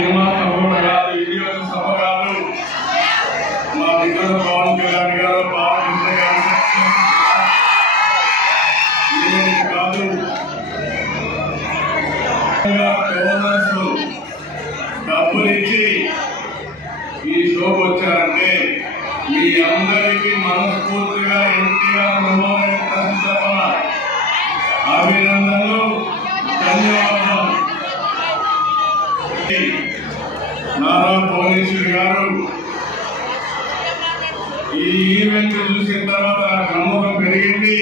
Cinema సభ కాదు, ఇది ఒక సభ కాదు. మా మిత్రుడు పవన్ కళ్యాణ్ గారు, బాలకృష్ణ గారు కాదు, డబ్బులు ఇచ్చి ఈ షోకి వచ్చారంటే మీ అందరికీ మనస్ఫూర్తిగా ఎన్టీఆర్ మెమోరియల్ ట్రస్ట్ తరఫున అభినందనలు, ధన్యవాదాలు. నారా భువనేశ్వర్ గారు ఈ ఈవెంట్ చూసిన తర్వాత నమ్మకం పెరిగింది.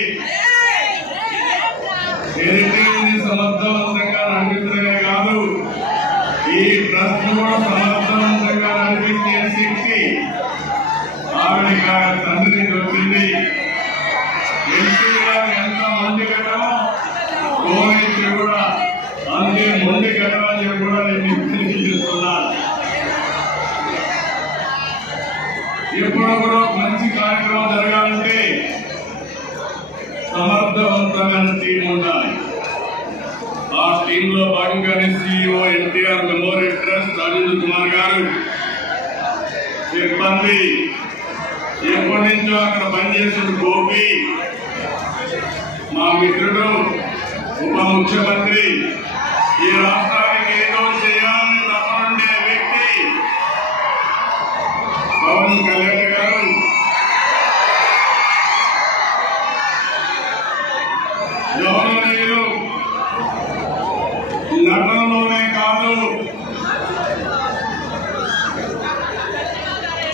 హెరిటేజ్ సమర్థవంతంగా నడిపించడమే కాదు, ఈ ట్రస్ట్ కూడా సమర్థవంతంగా నడిపించే శక్తి ఆవిడ తండ్రి నుంచి వచ్చింది. ఎన్టీఆర్ ఎంత మంది కట్టమో భువనేశ్వర్ కూడా అంతే మొండి కట్టమని చెప్పి కూడా నేను తెలియజేస్తున్నాను. ఎప్పుడో కూడా మంచి కార్యక్రమం జరగాలంటే సమర్థవంతమైన టీం ఉండాలి. ఆ టీంలో భాగంగానే CEO NTR memorial trust Anil Kumar గారు, సిబ్బంది, ఎప్పటి నుంచో అక్కడ పనిచేసిన గోపి, మా మిత్రుడు ఉప ముఖ్యమంత్రి, ఈ రాష్ట్రానికి ఏదో చేయాలని తప్పనుండే వ్యక్తి పవన్ కళ్యాణ్ గారు, గౌరవనీయులు నటనలోనే కాదు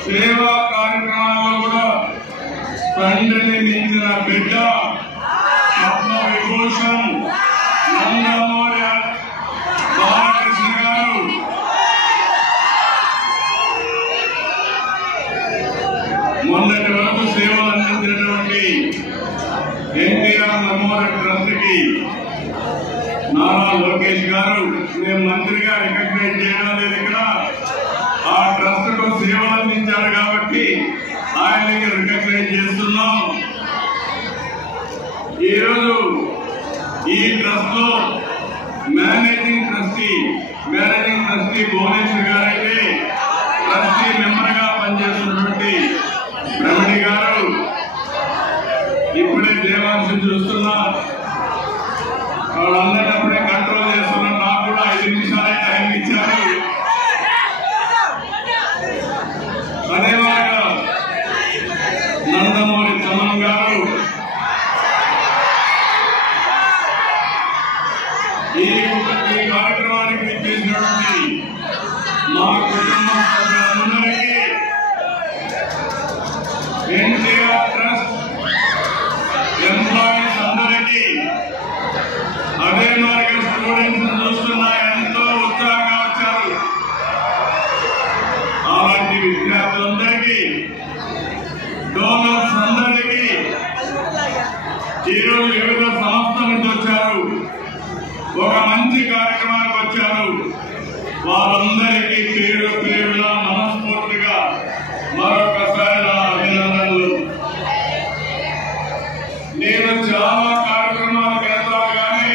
సేవా కార్యక్రమాల్లో కూడా తండ్రిని మించిన బిడ్డ పద్మ విభూషణ్ నందమూరి బాలకృష్ణ గారు. మొన్నటి వరకు సేవలు అందించినటువంటి ఎన్టీఆర్ మెమోరియల్ ట్రస్ట్ కి నారా లోకేష్ గారు మేము మంత్రిగా రికగ్నైజ్ చేయడం లేదు. ఇక్కడ ఆ ట్రస్ట్ కు సేవలు అందించారు కాబట్టి ఆయనకి రికగ్నైజ్ చేస్తున్నాం. ఈరోజు ఈ ట్రస్ట్ లో మేనేజింగ్ ట్రస్టీ భువనేశ్వర్ గారు అయితే ట్రస్టీ మెంబర్ గా పనిచేస్తున్నటువంటి రమణి గారు ఇప్పుడే దేవాంశం చూస్తున్నా. వాళ్ళందరినీ కంట్రోల్ చేస్తున్నా. నాకు కూడా 5 నిమిషాలే టైం ఇచ్చారు. అదేలాగా నందమూరి తమన్ గారు, ఈ కార్యక్రమానికి ఇచ్చేసినటువంటి మా కుటుంబ సభ్యులందరికీ, ఎన్టీఆర్ ట్రస్ట్ ఎంప్లాయీస్ అందరికీ, అదే మార్గం స్టూడెంట్స్ చూస్తున్నా ఎంతో ఉత్సాహంగా వచ్చారు. అలాంటి విద్యార్థులందరికీ, డోనర్స్ అందరికీ, ఈరోజు వివిధ సంస్థల నుంచి వచ్చారు, ఒక మంచి కార్యక్రమానికి వచ్చారు. వారందరికీ పేరు పేరున మనస్ఫూర్తిగా మరొకసారి నా అభినందనలు. నేను చాలా కార్యక్రమాలకు వెళ్తాను కానీ,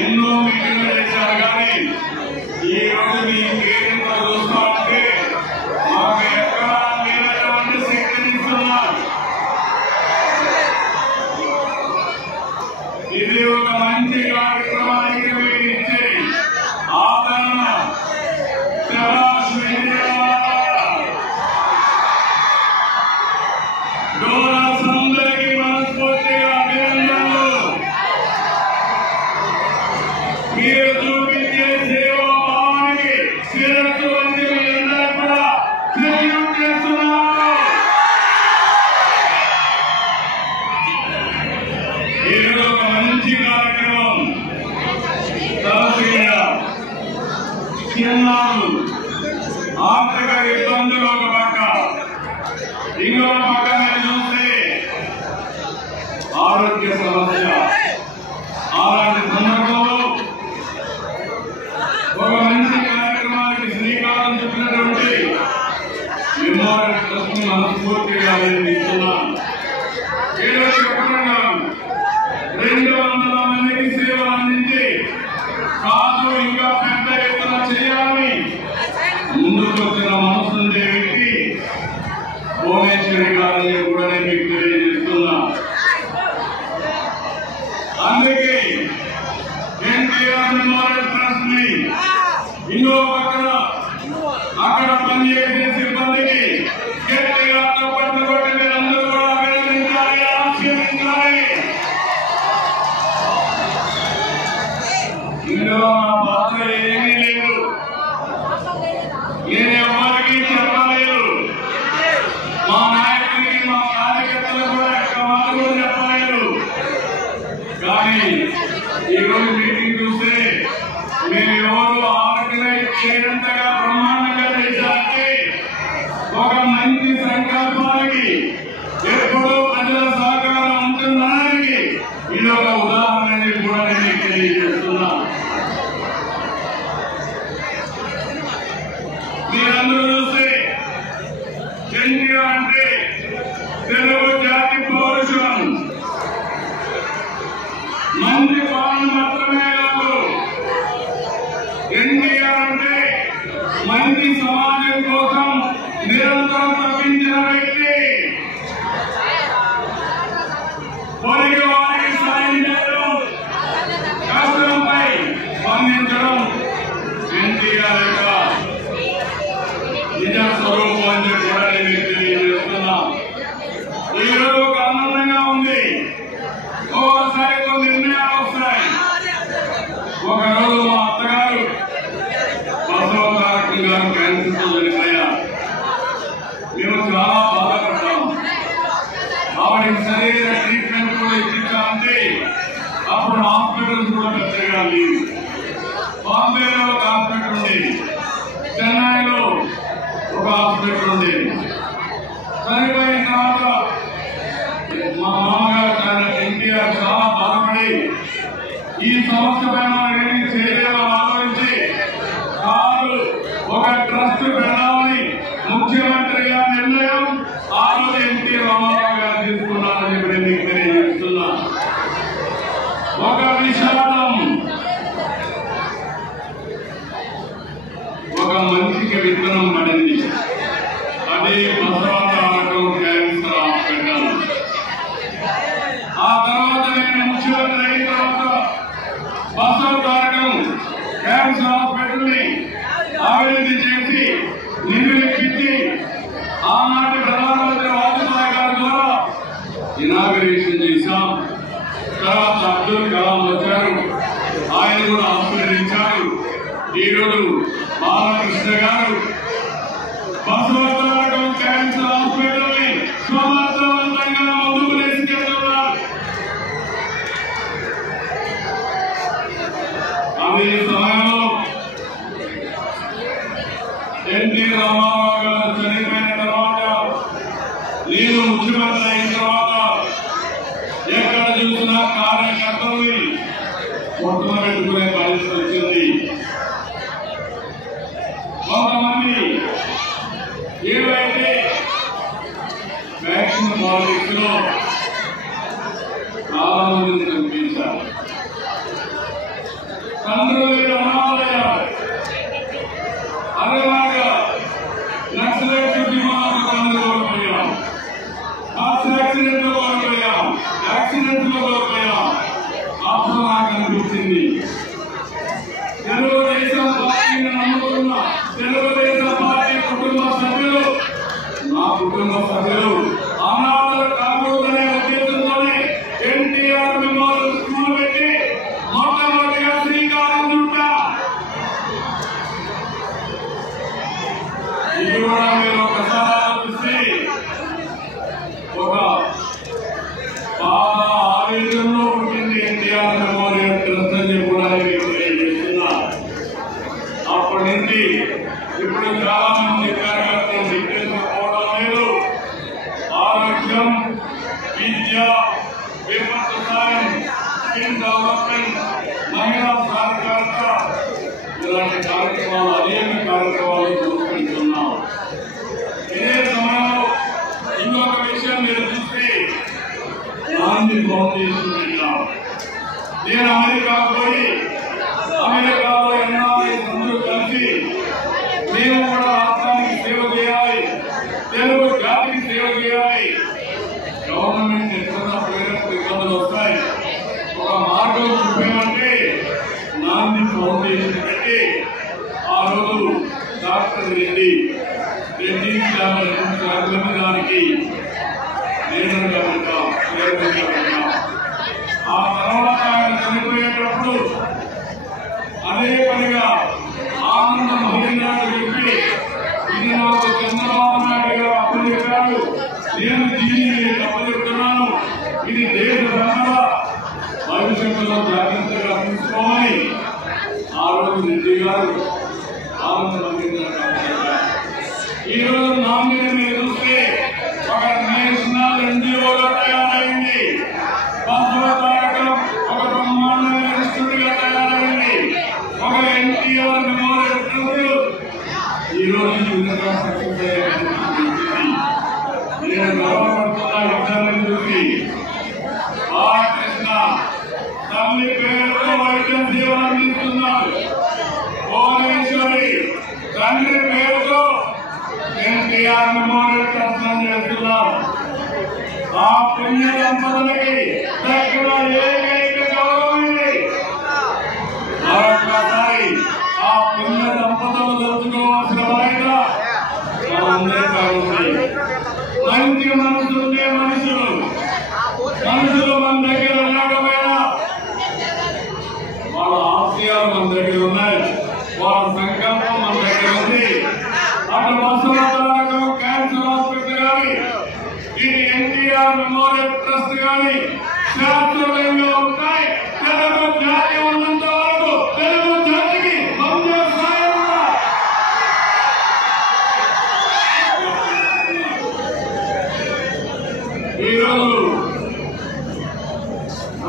ఎన్నో మీటింగ్లు చేశాను కానీ, ఈ రోజు మీ పేరు చూస్తా ఉంటే మాకు ఎక్కడా లేనటువంటి శక్తిని ఇస్తున్నారు. ఇది ఒక మంచి కార్యక్రమానికి మీరు ఇచ్చే ఆదరణ. డోనర్స్ అందరికీ మనస్ఫూర్తిగా అభినందనలు. మీరు చూపించే సేవాభావానికి శిరస్సు వంచి మీ అందరూ కూడా సెల్యూట్ చేస్తున్నారు. ఇది ఒక మంచి కార్యక్రమం. తలసీయ చిన్నారులు ఆర్థిక ఇబ్బందులు ఒక పక్క, ఇంకో పక్కన చూస్తే ఆరోగ్య సమస్య. అలాంటి సందర్భంలో ఒక మంచి కార్యక్రమానికి శ్రీకారం చుట్టినటువంటి మెమోరియల్ ట్రస్ట్ మనస్ఫూర్తిగా నేను ఇస్తున్నాను. ఏదో చెప్పడం 200 మందికి సేవలు అందించి కాదు, ఇంకా పెద్ద ఎత్తున చేయాలని ఇంకో పక్కన అక్కడ పనిచేసే సిబ్బందికి గట్టిగా తప్పట్లు కొట్టి మీరందరూ కూడా అభినందించాలి, ఆశీర్వదించాలి. ఇందులో నా పాత్ర ఏమీ లేదు, నేను ఎవరికి చెప్పలేదు. మా నాయకుడికి మా కార్యకర్తలు కూడా ఎక్కడ కూడా చెప్పలేదు. కానీ ఈరోజు మీటింగ్ చూస్తే మీరు ఎవరు ఆర్గనైజ్ చేయనంతగా బ్రహ్మాండంగా చేశారంటే ఒక మంచి సంకల్పానికి ఎప్పుడూ ప్రజల సహకారం ఉంటుందనడానికి ఇది ఒక ఉదాహరణ కూడా నేను తెలియజేస్తున్నా. మీరందరూ చూస్తే ఎన్టీఆర్ అంటే తెలుగు జాతి పౌరుషం, మంచి పాలన మాత్రమే కాదు, ఎన్టీఆర్ అంటే మంచి సమాజం కోసం నిరంతరం తప్పించిన వ్యక్తి, పొరుగు వారికి సాయం చేయడం, కష్టంపై స్పందించడం ఎన్టీఆర్ యొక్క నిజ స్వరూపం అని కూడా నేను తెలియజేస్తున్నా. ఈరోజు ఒక ఆనందంగా ఉంది. ఒక్కోసారి కొన్ని నిర్ణయాలు వస్తాయి. ఒకరోజు మా అత్తగారు బసవతారకం గారు క్యాన్సర్తో చనిపోయారు. మేము చాలా బాధపడ్డాం. ఆవిడకి సరైన ట్రీట్మెంట్ కూడా ఇప్పించాలంటే అప్పుడు హాస్పిటల్స్ కూడా పెద్దగా లేవు. బాంబేలో ఒక హాస్పిటల్ ఉండేది, చెన్నైలో ఒక హాస్పిటల్ ఉండేది. చనిపోయిన తర్వాత మా మామగారు ఎన్టీఆర్ చాలా బాధపడి ఈ సమస్య పైన ఏమి చేయలేమో ఆలోచించి కాదు ఒక ట్రస్ట్ పెడదామని ముఖ్యమంత్రిగా నిర్ణయం ఆ రోజు ఎన్టీ రామారావు గారు తీసుకున్నారని చెప్పి మీకు తెలియజేస్తున్నా. ఒక విషాదం, ఒక మనిషికి విత్తనం పడింది. అదే బసవతారకం క్యాన్సర్ హాస్పిటల్. ఆ తర్వాత నేను ముఖ్యమంత్రి అయిన తర్వాత బసవతారకం క్యాన్సర్ హాస్పిటల్ ని అభివృద్ధి చేసి నిధులెక్కించి ఆనాటి ప్రధానమంత్రి వాజ్పేయి గారి ద్వారా ఇనాగరేషన్ చేశాం. తర్వాత అబ్దుల్ కలాం వచ్చారు, ఆయన కూడా ఆశీర్వదించారు. ఈరోజు బాలకృష్ణ గారు బసవతారకం క్యాన్సర్ హాస్పిటల్ ని సమర్థవంతంగా ముందుకు తీసుకెళ్తున్నారు. అదే సమయంలో ఎన్టీ రామారావు గారు చనిపోయిన తర్వాత నేను ముఖ్యమంత్రి అయిన తర్వాత ఎక్కడ చూసినా కార్యకర్తల్ని పొట్టున పెట్టుకునే పరిస్థితి వచ్చింది. కొంతమంది ఏవైతే వ్యాక్సిన్ పాలిటిక్స్ లో చాలా మందిని కనిపించారు. తండ్రులు అనాథయ్యారు. అదేలాగా నక్సలైట్ ఉద్యమాలను కోల్పోయాం, బస్ యాక్సిడెంట్ లో కోల్పోయాం, యాక్సిడెంట్ లో కోల్పోయాం. అప్పుడు నాకు అనిపించింది తెలుగుదేశం పార్టీని నమ్ముకున్న తెలుగుదేశం పార్టీ కుటుంబ సభ్యులు, నా కుటుంబ సభ్యులు అనాథలు కాకూడదనే ఉద్దేశంతోనే ఎన్టీఆర్ మెమోరియల్ స్కూల్ పెట్టి మొట్టమొదటిగా శ్రీకారం చుట్టా. ఇది కూడా మీరు ఒకసారి ఆలోచిస్తే ఒక బాధ ఆవేదనలో ఉంటుంది. ఎన్టీఆర్ మెమోరియల్ ట్రస్ట్ అని కూడా తెలియజేస్తున్నా. అప్పటి నుంచి ఇప్పుడు చాలా మంది కార్యకర్తలు డీటెయిల్స్ పోవడం లేదు. ఆరోగ్యం, విద్య, విపత్త సాయం, స్కిల్ డెవలప్మెంట్, మహిళా సాధికారత ఇలాంటి కార్యక్రమాలు అనేక కార్యక్రమాలు చూసుకుంటున్నాం. ఇదే సమయంలో ఇంకొక విషయం మీరు చూస్తే గాంధీ ఫౌండేషన్ పెట్టాం. నేను అమెరికా పోయి అమెరికాలో ఎన్ఆర్ఐస్ అందరూ కలిసి మేము కూడా రాష్ట్రానికి సేవ చేయాలి, తెలుగు జాతికి సేవ చేయాలి. గవర్నమెంట్ ఎక్కడ ఇబ్బందులు వస్తాయి, ఒక మార్గం చూపేమంటే గాంధీ ఫౌండేషన్ పెట్టి ఆ రోజు డాక్టర్ రెడ్డి దానికి ఆ తర్వాత ఆయన చనిపోయేటప్పుడు అదే పనిగా ఆనంద మహిళలు చెప్పి ఇది నాకు చంద్రబాబు నాయుడు గారు అప్పచెప్పారు, నేను దీన్ని అప్పచెప్తున్నాను, ఇది దేశ ధర్మ భవిష్యత్తులో జాగ్రత్తగా తీసుకోమని ఆ రోజు రెడ్డి గారు ఆనంద మహిళలు ఈ రోజు నామినేషన్ చూస్తే ఒక నేషనల్ ఎన్జిఓగా తయారైంది, ఒక బ్రహ్మాండమైన ఇన్స్టిట్యూట్గా తయారైంది, ఒక ఎన్టీఆర్ మెమోరియల్ ట్రస్ట్ ఈ రోజు నేను గర్వపడుతున్నా చూసి. కృష్ణ తల్లి పేరుతో వైద్యం సేవలు అందిస్తున్నారు, భువనేశ్వరి తండ్రి పేరుతో ఎన్టీఆర్ మెమోరియల్ ట్రస్ట్ చేస్తున్నారు. ఆ పుణ్య దంపతులకి దగ్గర ఏకైక గౌరవమైంది. మరొకసారి ఆ పుణ్య దంపతులు దొరుకుకోవాల్సిన బాధ్యత మనందరికీ ఉంది. మంచి మనసు ఉండే మనుషులు మన దగ్గర లేకపోయినా వాళ్ళ ఆశయాలు మన దగ్గర ఉన్నాయి, వాళ్ళ సంకల్పం మన దగ్గర ఉంది. అటు బసవతారకం క్యాన్సర్ హాస్పిటల్ కానీ, ఇది ఎన్టీఆర్ మెమోరియల్ ట్రస్ట్ కానీ శాస్త్రీయంగా ఉంటాయి. తెలుగు జాతి ఉన్నంత వరకు తెలుగు జాతికి ఈరోజు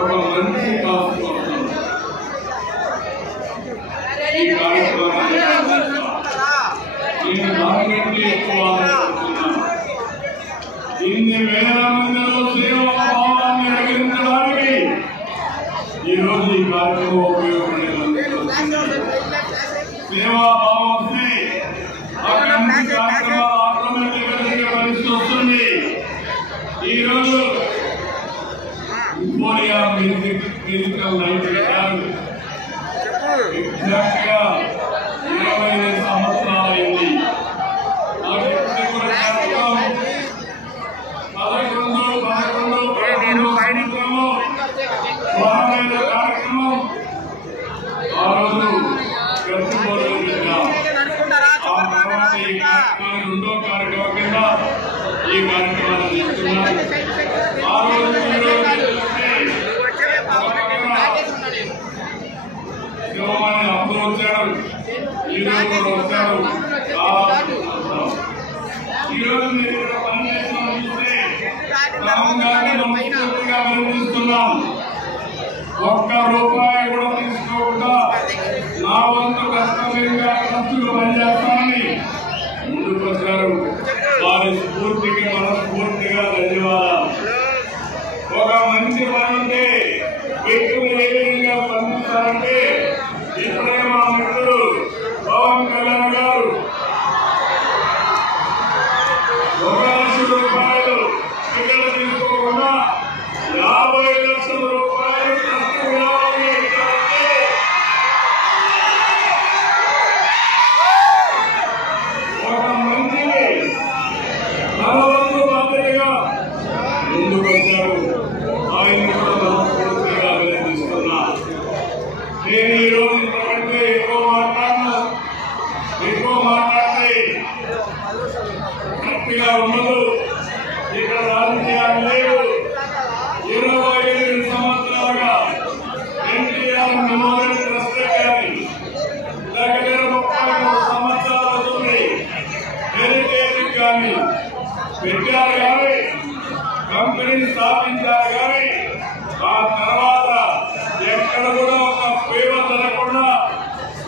ఒక మంచి కాసు ఈ కార్యక్రమాన్ని నేను దానికంటే ఎక్కువ ఆలోచిస్తున్నాను. ఇన్ని వేల మందిలో సేవా భావాన్ని అడిగించడానికి ఈరోజు ఈ కార్యక్రమం ఉపయోగపడేది. సేవా భావం వస్తే అక్కడ అన్ని కార్యక్రమాలు ఆటోమేటిక్గా పరిస్థితి వస్తుంది. ఈరోజు ఇంపోరియా మ్యూజికల్ నైట్ పెట్టారు. ఎగ్జాక్ట్ గా 25 సంవత్సరాలైంది. నాకు ఎప్పుడు కూడా కార్యక్రమం 11 కార్యక్రమం ఆ రోజు గడిచిపోలేదు. ఆ తర్వాత ఈ కార్యక్రమాన్ని రెండో కార్యక్రమం కింద ఈ కార్యక్రమాన్ని తీసుకున్నారు. ఆ రోజు శివమణి అప్పుడు వచ్చారు, ఈ రోజు కూడా వచ్చారు. ఈ రోజు మీరు ఇక్కడ పనిచేసిన చూస్తే క్రమంగానే మనస్ఫూర్తిగా వినిపిస్తున్నాం. ఒక్క రూపాయి కూడా తీసుకోకుండా నా వంతు కష్టంగా ఖర్చులు పనిచేస్తామని ముందుకు వచ్చారు. వారి స్ఫూర్తికి మనస్ఫూర్తిగా ధన్యవాదాలు. ఒక మంచి పని ఉంటే వ్యక్తులు ఏ విధంగా స్పందిస్తారంటే ఇప్పుడే మా మిత్రుడు పవన్ కళ్యాణ్ గారు 1,00,000 రూపాయలు టికెట్ తీసుకోకుండా 50 లక్షల రూపాయలు ట్రస్ట్ విరాళంగా ఇచ్చారంటే ఒక మంచి నలవంతు బాధ్యతగా ముందుకు వచ్చారు. ఆయన కూడా మనస్ఫూర్తిగా అభినందిస్తున్నా. నేను ఈ రోజు ఇంతకంటే ఎక్కువ మాట్లాడితే గట్టిగా ఉండదు. ఇక్కడ రాజకీయాలు లేవు. 25 సంవత్సరాలుగా ఎన్టీఆర్ మెమోరియల్ ట్రస్ట్ కానీ దగ్గర 33 సంవత్సరాలు అవుతుంది. హెరిటేజ్ కానీ పెట్టారు కానీ కంపెనీ స్థాపించారు కానీ ఆ తర్వాత ఎక్కడ కూడా ఒక పేవ జరగకుండా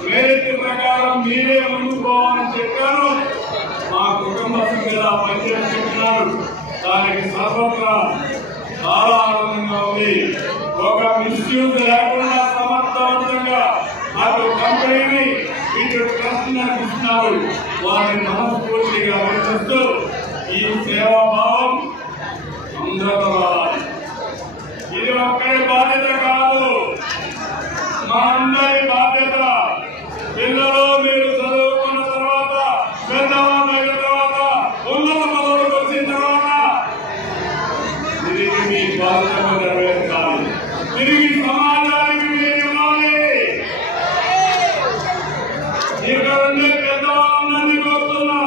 మెరిట్ ప్రకారం మీరే ముందుకు పోవాలని చెప్పారు. మా కుటుంబ సభ్యులు పనిచేస్తున్నారు. దానికి సర్వత్రా చాలా ఆనందంగా ఉంది. ఒక మిస్యూజ్ లేకుండా సమర్థవంతంగా అటు కంపెనీని ఇటు ట్రస్ట్ నడిపిస్తున్నారు. వారిని మనస్ఫూర్తిగా అభినందిస్తూ ఈ సేవాభావం అందరూ రావాలి. ఇది ఒక్కరి బాధ్యత కాదు, మా అందరి బాధ్యత. పిల్లలు మీరు చదువు ఇక్కడ ఉండే పెద్దవాళ్ళందరినీ కోరుతున్నా,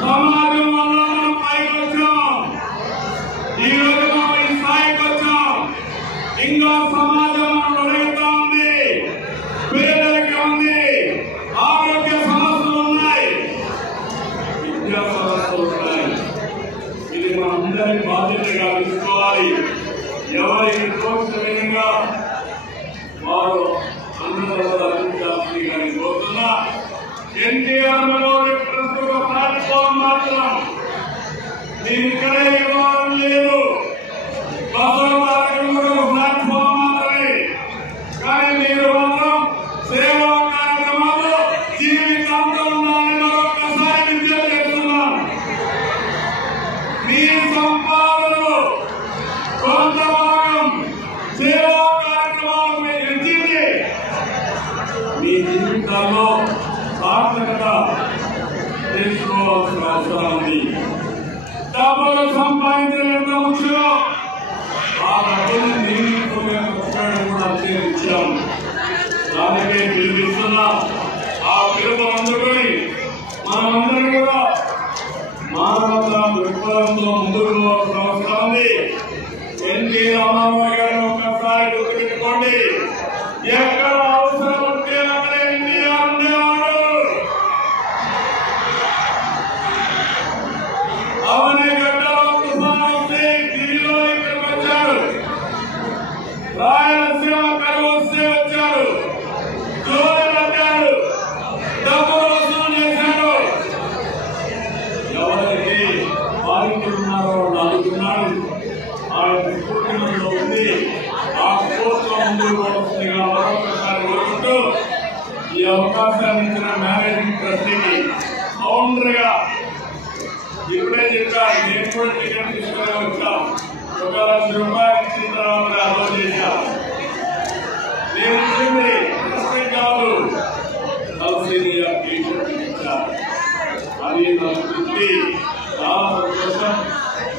సమాజం వల్ల మనం పైకి వచ్చాం. ఈ రోజు మనం ఈ స్థాయికి వచ్చాం. ఇంకా సమాజం మనం అడుగుతా ఉంది, పేదరికం ఉంది, ఆరోగ్య సమస్యలు ఉన్నాయి, విద్యా సమస్యలు ఉన్నాయి. ఇది మనందరి బాధ్యతగా తీసుకోవాలి. ఎవరికి తోచిన విధంగా వారు అందరూ అందించాల్సిందిగా నేను కోరుతున్నా. ఎన్టీఆర్ ప్రస్తుత ప్లాట్ఫామ్ మాత్రం నేను ఇక్కడే ఇవ్వడం లేదు. ప్లాట్ఫామ్ మాత్రమే, కానీ మీరు మాత్రం సేవా కార్యక్రమాలు జీవితాంతం ఉండాలని మరొకసారి విజ్ఞప్తి చేస్తున్నాను. మీ సంపాదనలో కొంత భాగం సేవా కార్యక్రమాలు మీరు ఇచ్చింది మీ జీవితాల్లో సార్థకత తీసుకోవాల్సిన అవసరం ఉంది. డబ్బులు సంపాదించడం ముఖ్యం, ఆ డబ్బులు నియమించుకునే పుస్తకాన్ని కూడా అంతే ఇచ్చాం. దానికే పిలుపుస్తున్నా. ఆ పిలుపు అందుకొని మనమందరం కూడా మానవతా దృక్పథంతో ముందుకు పోవాల్సిన అవసరం ఉంది. ఎన్టీ రామారావు గారిని ఒక్కసారి గుర్తుపెట్టుకోండి. ఎక్కడ అవసరం ఉంటే అక్కడే ఎన్టీఆర్ ఉండేవాడు. అవన్నీ గడ్డలో తుఫాను వస్తే ఢిల్లీలో ఇక్కడికి వచ్చారు. రాయలసీమ కరువు వస్తే వచ్చారు. జోలు కట్టారు, డబ్బులు వసూలు చేశారు. ఎవరికి బాధితులు ఉన్నారో అడుగుతున్నాడు. ఆయన పూర్తిలో ఉంది. ఆ కోర్టులో ముందుకు పోవలసిందిగా మరొకసారి కోరుకుంటూ ఈ అవకాశాన్ని ఇచ్చిన మేనేజింగ్ ట్రస్టీకి ఫౌండర్ గా ఇప్పుడే చెప్పారు. నేను కూడా టికెట్ తీసుకుని వచ్చాం. 1 లక్ష రూపాయలు ఇచ్చిన తర్వాత అలో చేశాం. నేను ఇచ్చింది కాదు, తలసీనియా టీషర్ట్ ఇచ్చారు. అది నాకు తృప్తి, చాలా సంతోషం.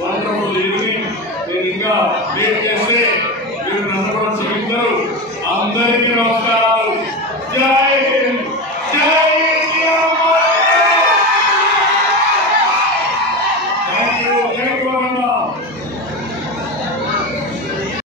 Wonderful evening. నేను ఇంకా వెయిట్ చేస్తే మీరు నన్ను కూడా చూపించారు. అందరికీ నమస్కారాలు. జై